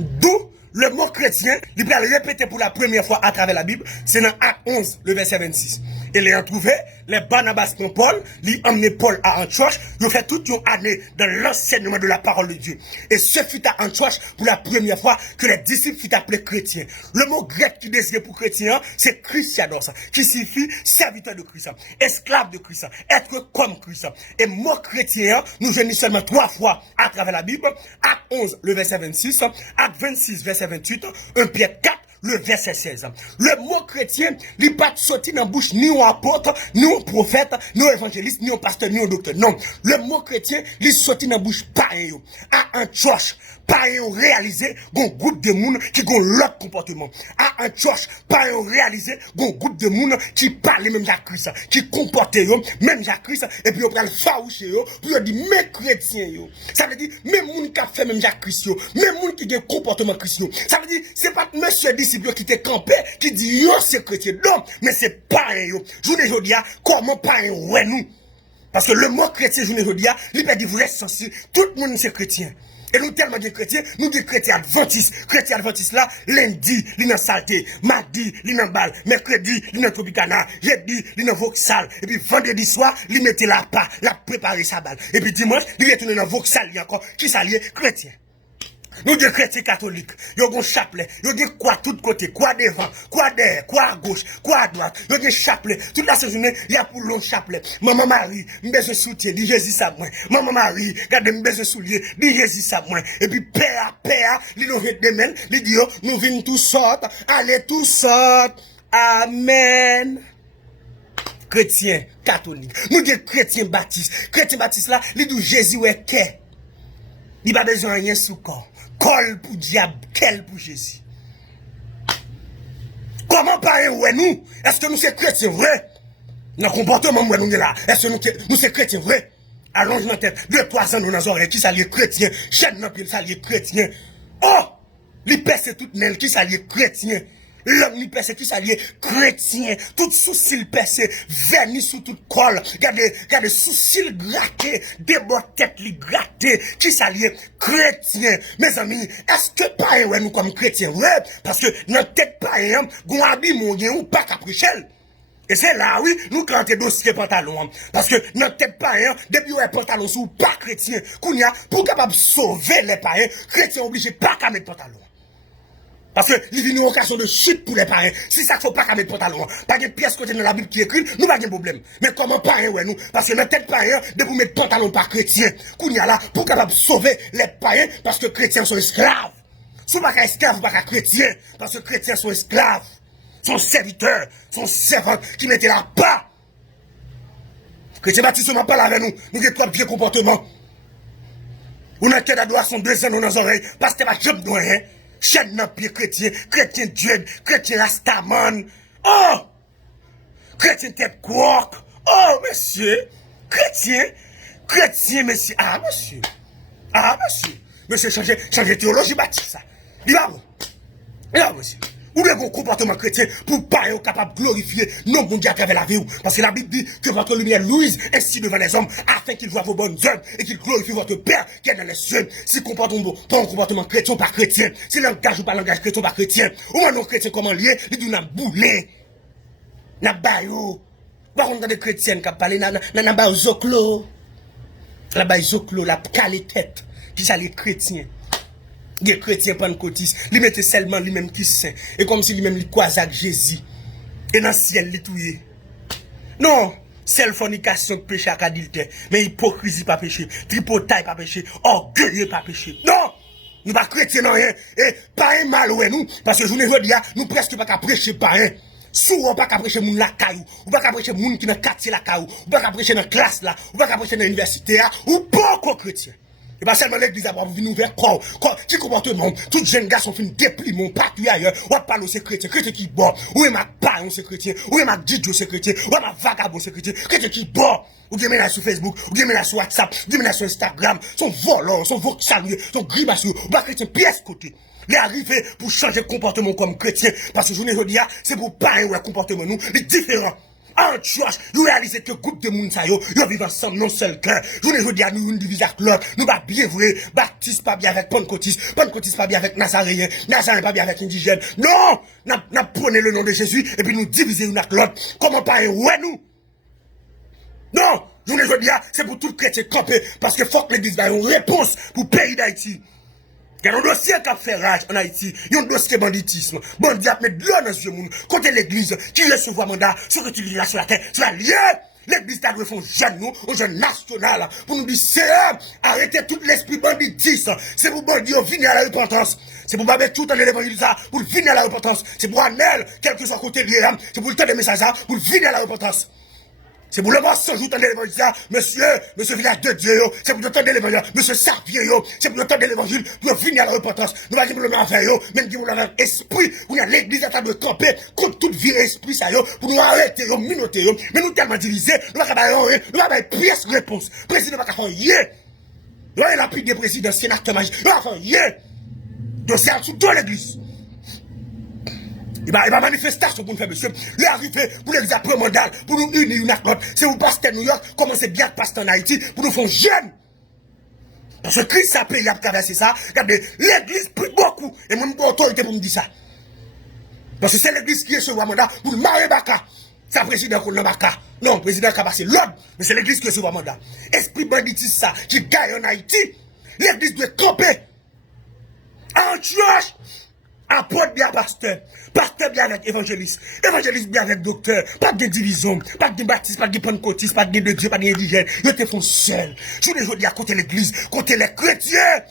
D'où le mot chrétien, il va le répéter pour la première fois à travers la Bible, c'est dans Acte 11, le verset 26. Et les ont trouvé, les Barnabas pour Paul, ils ont emmené Paul à Antioche, ils ont fait toute une année dans l'enseignement de la parole de Dieu. Et ce fut à Antioche pour la première fois que les disciples furent appelés chrétiens. Le mot grec qui désigne pour chrétien, c'est Christianos, qui signifie serviteur de Christ, esclave de Christ, être comme Christ. Et mot chrétien, nous venons seulement 3 fois à travers la Bible, Acte 11, le verset 26, Acte 26, verset 28, 1 Pierre 4, le verset 16. Le mot chrétien, il n'est pas sorti dans la bouche ni un apôtre, ni un prophète, ni un évangéliste, ni un pasteur, ni un docteur. Non. Le mot chrétien, il est sorti dans la bouche pareil. À Antioche, pareil réalisé, un groupe de monde qui ont l'autre comportement. À Antioche, pareil réalisé, un groupe de monde qui parle même Jacques Christ, qui comporte même Jacques Christ, et puis on prend le faouché, puis on dit, mais chrétiens, ça veut dire, même monde qui a fait même Jacques Christ, même monde qui a un comportement chrétien. Ça veut dire, c'est pas monsieur disciple qui t'est campé, qui dit, yo, c'est chrétien. Non, mais c'est pareil, Je ne dis pas, comment pareil, ouais, nous. Parce que le mot chrétien, je ne dis pas, il peut dire, vous êtes censé, tout le monde c'est chrétien. Et nous tellement de chrétiens, nous des chrétiens adventistes. Chrétiens adventistes là, lundi, il dans saleté, mardi, il dans balle, mercredi, il dans Tropicana, jeudi, il dans Vauxhall, et puis vendredi soir, il mettait la pas, la préparer sa balle. Et puis dimanche, il retourne dans Vauxhall encore, qui s'allie chrétien. Nous des chrétiens catholiques, ils ont un chapelet, ils ont des quoi tout côté, quoi devant, quoi derrière, quoi à gauche, quoi à droite, ils ont des chapelets. Toute la journée, il y a pour long chapelet. Maman Marie, besoin de soutien, dit Jésus ça moi. Maman Marie, regardez, besoin de soulier, dit Jésus ça moi. Et puis père, ils nous redemènent, ils disent, nous venons tous sortes, allez tous sortes. Amen. Chrétiens catholiques, nous des chrétiens baptistes. Chrétiens baptistes là, ils disent Jésus est qu'est. Il n'a pas besoin de rien sous corps. Col pour diable, quel pour Jésus. Comment parler ouais nous? Est-ce que nous sommes chrétiens vrai? Dans le comportement où nous sommes là, est-ce que nous sommes chrétiens vrai? Allonge notre tête, 2-3 ans dans nos oreilles, qui s'allie chrétien, chaîne dans pied, s'allie chrétien. Oh! Les percent toutes nelles, qui s'allie chrétien. L'homme ni percé, qui s'allie chrétien. Tout sourcil percé, vernis sous toute colle. Regardez, sourcil gratté, des bords tête li gratté, qui s'allie chrétien. Mes amis, est-ce que pareil, ouais, nous comme chrétiens, ouais? Parce que notre tête pareil, gon habille mon ou pas caprichel. Et c'est là, oui, nous cantons dossier pantalon. Parce que notre tête païen, depuis ouais pantalon sous pas chrétien, kounya, pour capable sauver les païens, chrétiens obligés pas qu'à mettre pantalon. Parce que il vient une occasion de chute pour les païens. Si ça faut pas qu'à mettre pantalon, pas de pièce côté dans la Bible qui écrit, nous pas de problème. Mais comment païen, ouais, nous? Parce que notre tête païen, de pour mettre pantalon pas chrétien, kounya là, pour capable sauver les païens, parce que chrétiens sont esclaves. Si pas qu'à esclaves, pas qu'à chrétiens, parce que chrétiens sont esclaves. Son serviteur, son servant qui mettait là bas. Chrétien Baptiste n'a pas là avec nous. Nous avons trois vieux comportements. On a tête à doigt son 2 ans dans nos oreilles. Parce que pas job de rien. Chaîne dans pied chrétien. Chrétien Dieu. Chrétien Rastaman. Oh! Chrétien tête quark. Oh, monsieur. Chrétien. Chrétien, monsieur. Ah, monsieur. Ah, monsieur. Monsieur, changer théologie Baptiste, ça. Il va bon. Il va, monsieur. Ou bien un comportement chrétien pour pas être capable de glorifier non bon Dieu à travers la vie. Parce que la Bible dit que votre lumière luise ainsi devant les hommes afin qu'ils voient vos bonnes œuvres et qu'ils glorifient votre Père qui est dans les cieux. Si comportement pas un comportement chrétien pas chrétien, si langage ou pas langage chrétien pas chrétien, ou un non chrétien comment lié, il dit n'a boulé, n'a baillot. Par contre des chrétiens qui parlent n'a baillot zoclo, la baillot zoclo, la calé tête, qui ça les chrétiens. Les chrétiens pentecôtistes, ils mettaient seulement lui-même qui saint. Et comme si lui-même lui croisait avec Jésus. Et dans le ciel, il touillait. Non, seule fornication péché à adultère. Mais hypocrisie pas péché. Tripotaille pas péché. Orgueilleux pas péché. Non! Nous pas chrétiens non rien. Et pas un mal ouais nous. Parce que je ne veux dire, nous presque pas qu'à prêcher pas un. Souvent pas qu'à prêcher moun la caillou. Ou pas qu'à prêcher moun qui dans quartier la caillou. Ou pas qu'à prêcher dans classe là. Ou pas qu'à prêcher dans l'université là. Ou pas qu'aux chrétiens. Et pas seulement l'église a venir vers quoi, qui comportement, tout jeune garçon fin dépli mon partout ailleurs, ou parle aux chrétiens, chrétien qui boit, ou est ma païen c'est chrétien, ou est ma didio c'est chrétien, ou est ma vagabond c'est chrétien, chrétien qui boit, ou bien là sur Facebook, ou bien là sur WhatsApp, ou bien là sur Instagram, son volant, son vocabulaire, son grimace, ou pas chrétien pièce côté. Les arriver pour changer de comportement comme chrétien, parce que je ne veux dire, c'est pour païen ou le comportement nous, les différents. Antioche, nous réalisons que groupe de monde ça yo vivent ensemble non seul cœur. Je ne veux dire nous une division avec l'autre, nous pas bien vrai, baptiste pas bien avec pentecôtiste, pentecôtiste pas bien avec nazaréen, nazaréen pas bien avec indigène. Non, n'a prenez le nom de Jésus et puis nous diviser une avec l'autre. Comment pas ouais nous? Non, je ne veux dire c'est pour tout chrétien camper parce que faut que l'église ait une réponse pour le pays d'Haïti. Il y a un dossier qui a fait rage en Haïti. Il y a un dossier banditisme. Bandit a mis de l'eau dans ce monde. Côté l'église, qui recevoir mandat, sur l'utilisation sur la terre, sur la liée. L'église a dû faire un jeune, nous, un jeune national, pour nous dire, c'est arrêtez tout l'esprit banditisme. C'est pour bandit venir à la repentance. C'est pour pas tout dans l'évangile, pour venir à la repentance. C'est pour Anel, quel que soit côté lié, c'est pour le temps des messages, pour venir à la repentance. C'est pour le mensonge, vous entendez l'évangile, monsieur village de Dieu, c'est pour entendre l'évangile, monsieur Sarpier, c'est pour entendre l'évangile, pour venir à la repentance. Nous va dire pour le mettre en faire, même si vous avez un esprit, où il y a l'église à de camper contre toute vie esprit, ça, pour nous arrêter, minoter, mais nous tellement divisés, nous va faire pièce réponse. Président va faire yé. Nous avons la pluie des présidents, sénateurs, magistrats, nous va faire yé. Donc c'est en dessous de l'église. Il va manifestation pour nous faire, monsieur. Il est arrivé pour les après mandat, pour nous unir une accord. C'est vous pasteur New York, commencez bien à pasteur en Haïti, pour nous faire jeune. Parce que Christ a payé à traverser ça. Regardez, l'église prie beaucoup. Et moi, j'ai autorité pour me dire ça. Parce que c'est l'église qui est sur le mandat pour le marier Baka. C'est le président qu'on a Baka. Non, le président qui a passé l'ordre, mais c'est l'église qui est sur le mandat. Esprit banditisme ça, qui gagne en Haïti. L'église doit camper. Antioche. Apôtre bien pasteur, pasteur bien avec évangéliste, évangéliste bien avec docteur, pas de division, pas de baptiste, pas de pentecôtiste, pas de Dieu, pas d'indigène, ils te font seul. Je les dis à côté l'église, côté les chrétiens.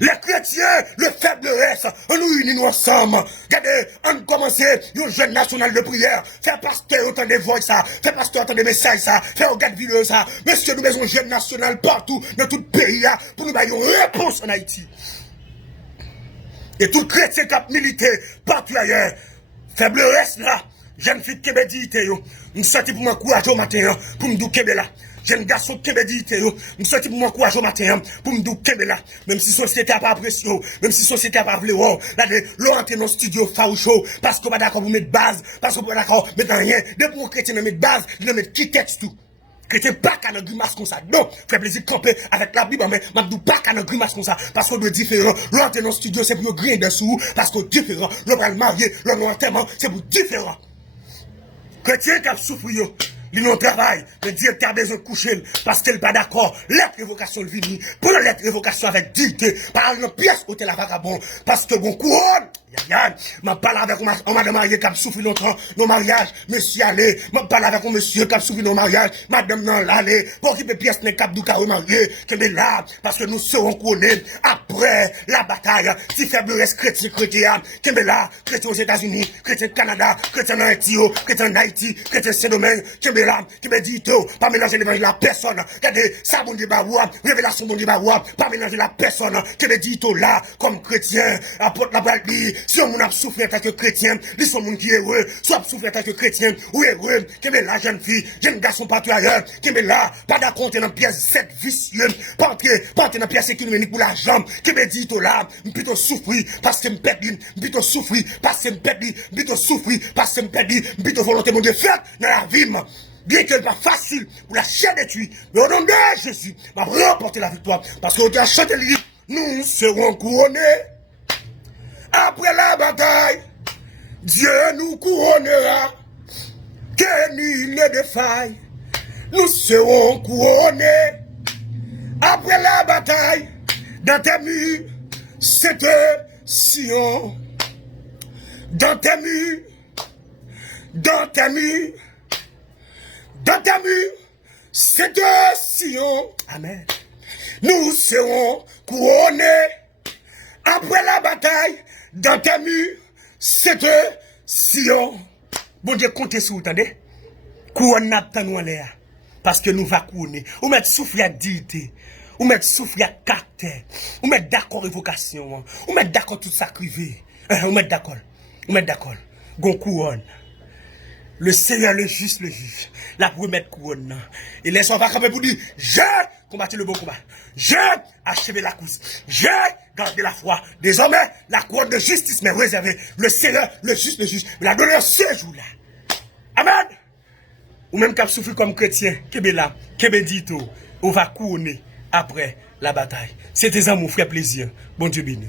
Les chrétiens, le faiblesse, on nous unit ensemble. Regardez, on commence une jeune national de prière. Faire pasteur autant de voix ça, faire pasteur autant de messages ça, faire regarde vidéo ça. Monsieur, nous avons un jeune national partout, dans tout le pays, pour nous donner une réponse en Haïti. Et tout chrétien qui a milité partout ailleurs, faible reste là, jeune fille qui m'a dit, nous sortis pour m'encourager au matin, pour me dire là. Jeune garçon qui m'a dit, nous sortis pour m'encourager au matin, pour me dire là. Même si la société n'a pas apprécié, même si la société n'a pas voulu, là, l'on entre dans le studio faroucheux, parce qu'on n'est pas d'accord pour mettre base, parce qu'on n'est pas d'accord pour mettre rien. Dès pour un chrétien mettre base, il mettre qui texte tout. Chrétien pas qu'à un grimace comme ça. Non, fait plaisir de camper avec la Bible, mais je ne pas qu'à un grimace comme ça. Parce qu'on est différent. L'entrée dans le studio, c'est pour griller dessous. Parce qu'on est différent. L'on va le marier, l'on enterrement, c'est pour différent. Chrétien qui a souffert, il n'a travail. Le directeur a besoin de coucher parce qu'il n'est pas d'accord. Lettre révocation le vini. Pour la lettre révocation avec dignité. Par une pièce où la vagabond. Parce que bon couronne. Je parle avec un madame mariée qui a souffert longtemps nos mariages. Monsieur allez. Je parle avec un monsieur qui a souffert nos mariages. Madame non l'allée. Pour qu'il y ait pièce n'est cap du carreau marié. Qui est là. Parce que nous serons couronnés. Après la bataille. Si faible reste chrétien. Qui est là. Chrétien aux États-Unis. Chrétien au Canada. Chrétien en Haïti. Chrétien en Haïti. Chrétien Saint-Domingue. Qui est là. Qui me dit tout. Pas mélanger l'évangile à personne. Regardez. Ça bon débat. Révélation bon débat. Pas mélanger la personne. Qui me dit tout là. Comme chrétien. Apporte la balle. Si on a souffert en tant que chrétien, ils sont gens qui est heureux, soit souffert en tant que chrétien, ou heureux, qui est la jeune fille, jeune garçon partout ailleurs, qui est là, pas d'accord dans pièce 7 vicieux, pas entrer dans pièce économique pour l'argent, qui me dit tout là, plutôt souffrir, parce que me perdre, plutôt souffrir, parce que me perdre, plutôt souffrir, parce que me perdre, plutôt volonté de faire dans la vie. Bien que ce n'est pas facile pour la chair de tuer, mais au nom de Jésus, va remporter la victoire, parce qu'on a chanté le livre, nous serons couronnés. Après la bataille, Dieu nous couronnera, que nul ne défaille, nous serons couronnés. Après la bataille, dans tes murs, c'est Sion. Dans tes murs, dans tes murs, dans tes murs, c'est Sion. Amen. Nous serons couronnés. Après la bataille, dans tes murs, c'est Sion. Bon Dieu, comptez sur vous, attendez. Couronne n'a nous en l'air. Parce que nous va couronner. Ou mettre souffle à dignité. Ou mettre souffle à caractère. Ou mettre d'accord évocation. Ou mettre d'accord tout ça crivé. Ou mettre d'accord. Ou mettre d'accord. Gon couronne. Le Seigneur, le juste, le juge. La pour mettre couronne. Et laisse on va camper pour dire, j'ai combattu le bon combat. J'ai achevé la course. J'ai gardé la foi. Désormais, la couronne de justice m'est réservée. Le Seigneur, le juste, le juge, me l'a donné ce jour-là. Amen. Ou même cap souffrir comme chrétien, kebe là, kebe dito, on va couronner après la bataille. C'était ça mon frère plaisir. Bon Dieu béni.